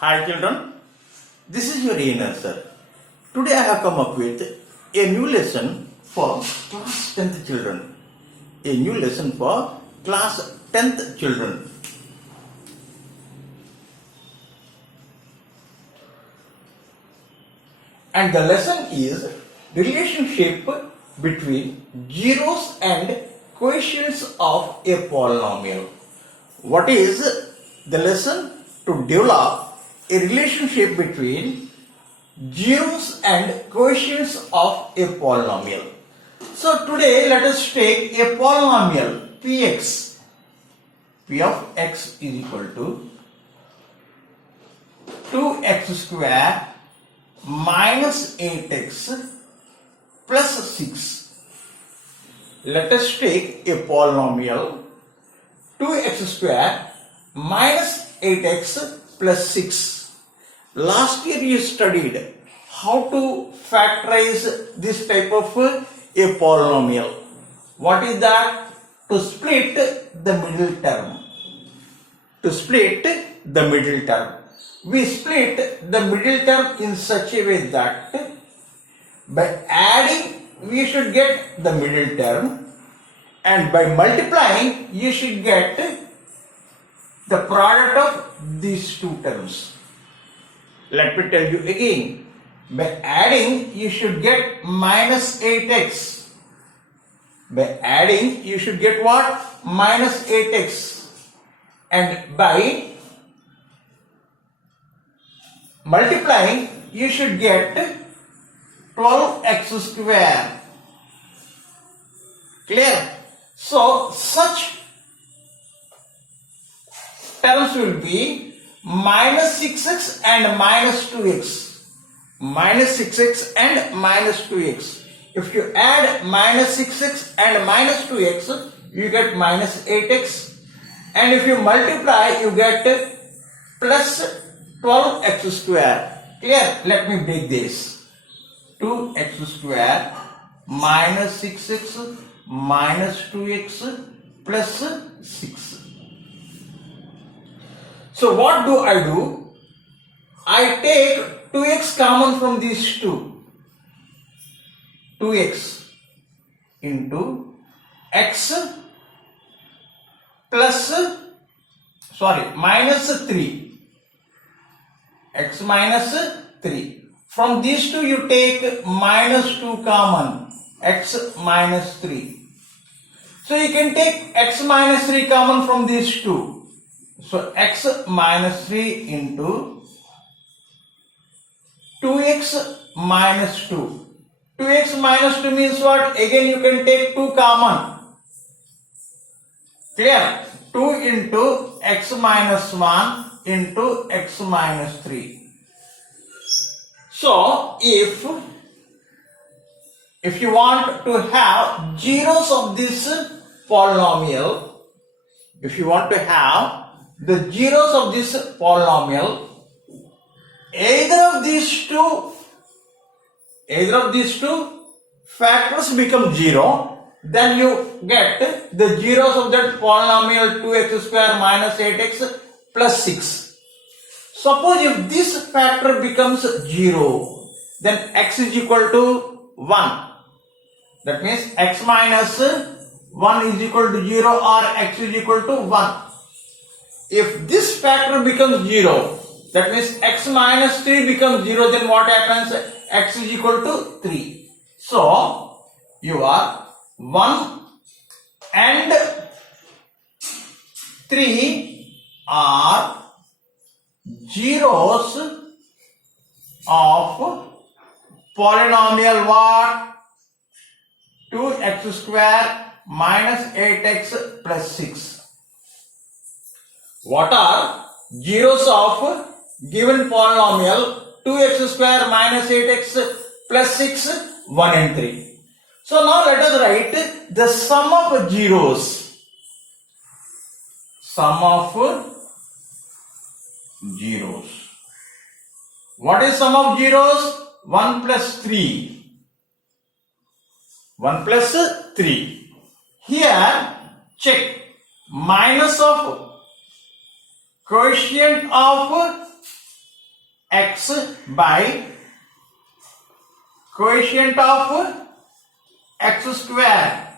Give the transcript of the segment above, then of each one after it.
Hi children, this is your Ian sir. Today I have come up with a new lesson for class 10th children. A new lesson for class 10th children. And the lesson is relationship between zeros and quotients of a polynomial. What is the lesson? To develop a relationship between zeros and quotients of a polynomial. So today let us take a polynomial px. P of x is equal to 2x square minus 8x plus 6. Let us take a polynomial 2x square minus 8x plus 6. Last year you studied how to factorize this type of a polynomial. What is that? To split the middle term. To split the middle term. We split the middle term in such a way that by adding we should get the middle term, and by multiplying you should get the product of these two terms. Let me tell you again. By adding you should get minus 8x. By adding you should get what? Minus 8x. And by multiplying you should get 12x square. Clear? So such terms will be minus 6x and minus 2x. Minus 6x and minus 2x. If you add minus 6x and minus 2x, you get minus 8x. And if you multiply, you get plus 12x square. Clear? Let me break this. 2x square minus 6x minus 2x plus 6. So what do? I take 2x common from these two. 2x into x minus 3. X minus 3. From these two you take minus 2 common. X minus 3. So you can take x minus 3 common from these two. So x minus 3 into 2x minus 2. 2x minus 2 means what? Again you can take 2 common. Clear? 2 into x minus 1 into x minus 3. So if you want to have zeros of this polynomial, if you want to have the zeros of this polynomial, either of these two factors become 0, then you get the zeros of that polynomial 2x square minus 8x plus 6. Suppose if this factor becomes 0, then x is equal to 1. That means x minus 1 is equal to 0 or x is equal to 1. If this factor becomes 0, that means x minus 3 becomes 0, then what happens? X is equal to 3. So, your 1 and 3 are zeros of polynomial what? 2x square minus 8x plus 6. What are zeros of given polynomial 2x square minus 8x plus 6? 1 and 3. So now let us write the sum of zeros. Sum of zeros. What is sum of zeros? 1 plus 3. 1 plus 3. Here check minus of quotient of x by quotient of x square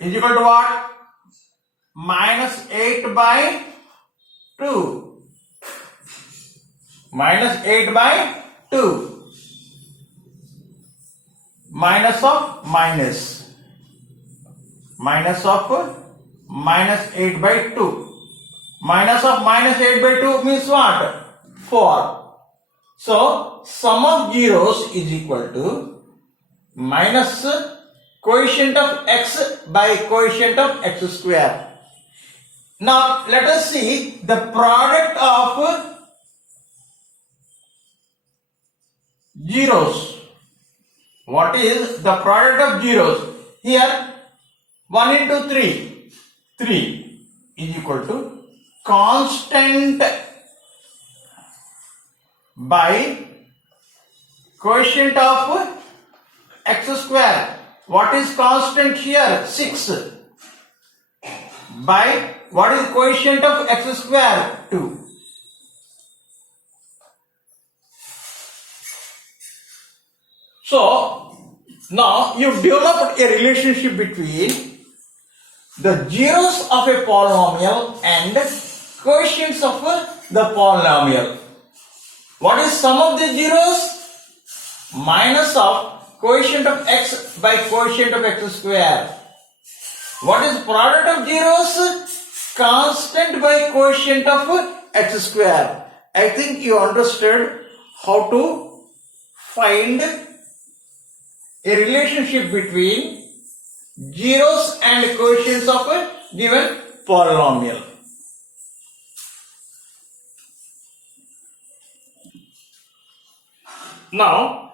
is equal to what? Minus 8 by 2. Minus 8 by 2. Minus of minus. Minus of minus 8 by 2. Minus of minus 8 by 2 means what? 4. So, sum of zeros is equal to minus quotient of x by quotient of x square. Now, let us see the product of zeros. What is the product of zeros? Here, 1 into 3. 3 is equal to constant by quotient of x square. What is constant here? 6. By what is quotient of x square? 2. So, now you developed a relationship between the zeros of a polynomial and quotients of the polynomial. What is sum of the zeros? Minus of quotient of x by quotient of x square. What is product of zeros? Constant by quotient of x square. I think you understood how to find a relationship between zeros and quotients of a given polynomial. Now,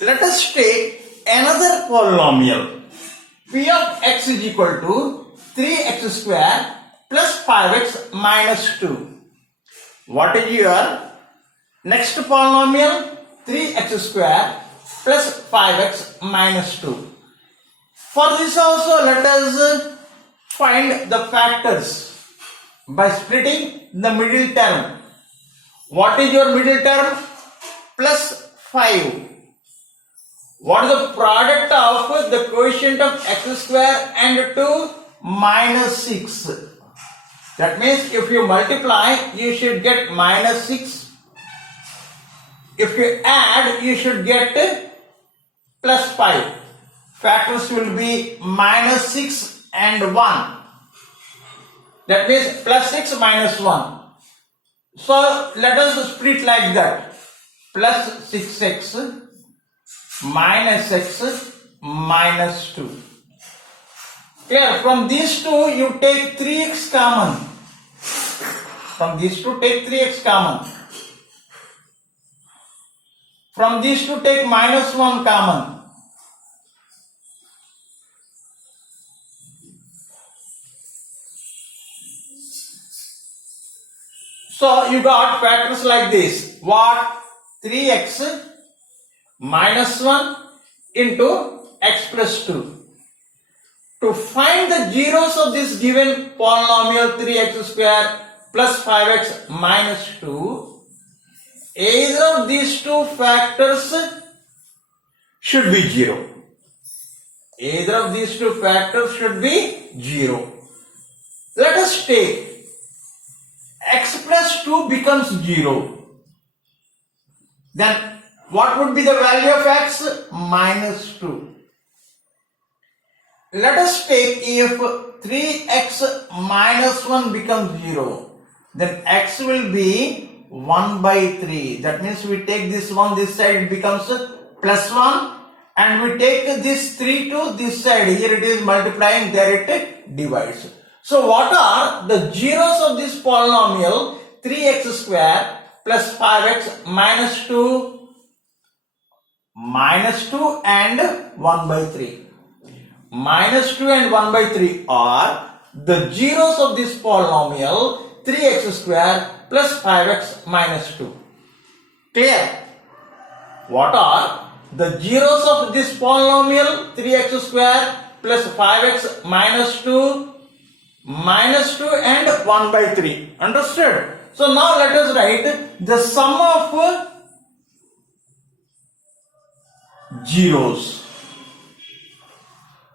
let us take another polynomial. P of x is equal to 3x square plus 5x minus 2. What is your next polynomial? 3x square plus 5x minus 2. For this also, let us find the factors by splitting the middle term. What is your middle term? Plus 5. What is the product of the quotient of x square and 2? Minus 6. That means if you multiply, you should get minus 6. If you add, you should get plus 5. Factors will be minus 6 and 1. That means plus 6 minus 1. So let us split like that. Plus 6x minus x minus 2. Here from these two you take 3x common. From these two take 3x common. From these two take minus 1 common. So you got factors like this. What? 3x minus 1 into x plus 2. To find the zeros of this given polynomial 3x square plus 5x minus 2, either of these two factors should be 0. Either of these two factors should be 0. Let us take x plus 2 becomes 0. Then what would be the value of x? Minus 2. Let us take if 3x minus 1 becomes 0. Then x will be 1 by 3. That means we take this one this side, it becomes plus 1. And we take this 3 to this side. Here it is multiplying, there it divides. So what are the zeros of this polynomial 3x square plus 5x minus 2? Minus 2 and 1 by 3. Minus 2 and 1 by 3 are the zeros of this polynomial 3x square plus 5x minus 2. Clear? What are the zeros of this polynomial 3x square plus 5x minus 2? Minus 2 and 1 by 3. Understood? So now let us write the sum of zeros.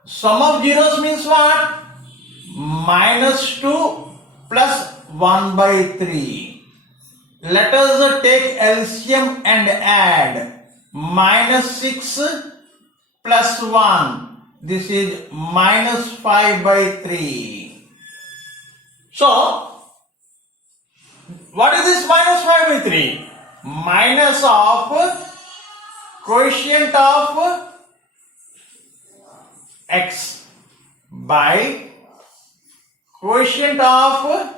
Sum of zeros means what? Minus 2 plus 1 by 3. Let us take LCM and add. Minus 6 plus 1. This is minus 5 by 3. So, what is this minus 5 by 3? Minus of quotient of x by quotient of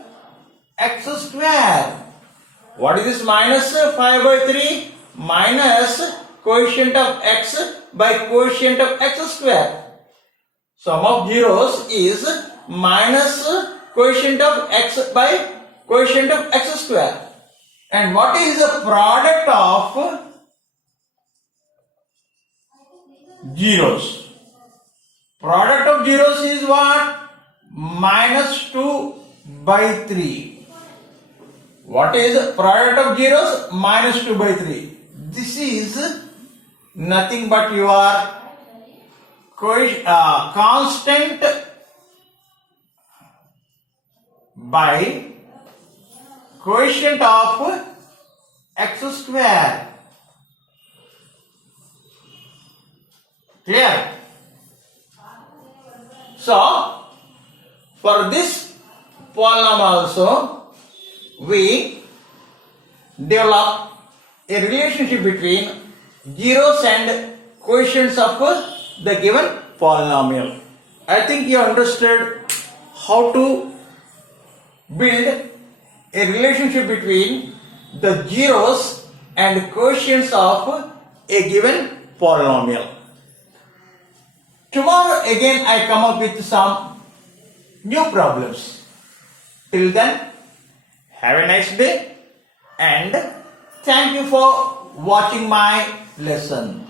x square. What is this minus 5 by 3? Minus quotient of x by quotient of x square. Sum of zeros is minus quotient of x by quotient of x square. And what is the product of zeros? Product of zeros is what? Minus 2 by 3. What is product of zeros? Minus 2 by 3. This is nothing but your constant by quotient of x square. Clear? So, for this polynomial also, we develop a relationship between zeros and quotients of the given polynomial. I think you understood how to build a relationship between the zeros and quotients of a given polynomial. Tomorrow again I come up with some new problems. Till then, have a nice day and thank you for watching my lesson.